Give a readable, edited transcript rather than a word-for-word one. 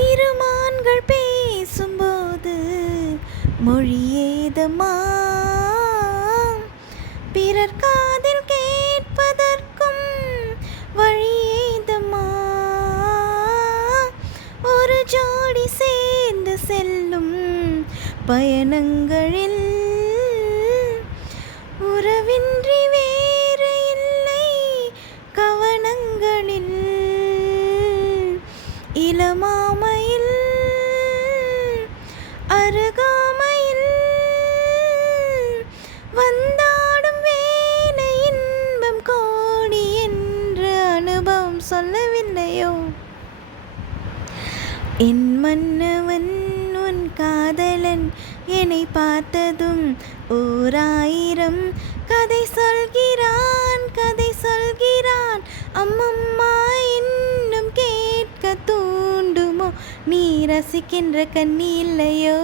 இருமான்கள் பேசும்போது மொழியேதம்மா, பிறர் காதில் கேட்பதற்கும் வழியேதம்மா. ஒரு ஜோடி சேர்ந்து செல்லும் பயணங்களில் உறவின்றி வேறு இல்லை கவனங்களில். இளமாமையில் அருகாமையில் வந்தாடும் வேலை இன்பம் கோடி என்ற அனுபவம் சொல்லவில்லையோ? என் மன்னவன் உன் காதலன் என்னை பார்த்ததும் 1000 கதை சொல்கிறான், கதை சொல்கிறான். அம்மம்மா இன்னும் கேட்க தூண்டுமோ? நீ ரசிக்கின்ற கண்ணி இல்லையோ?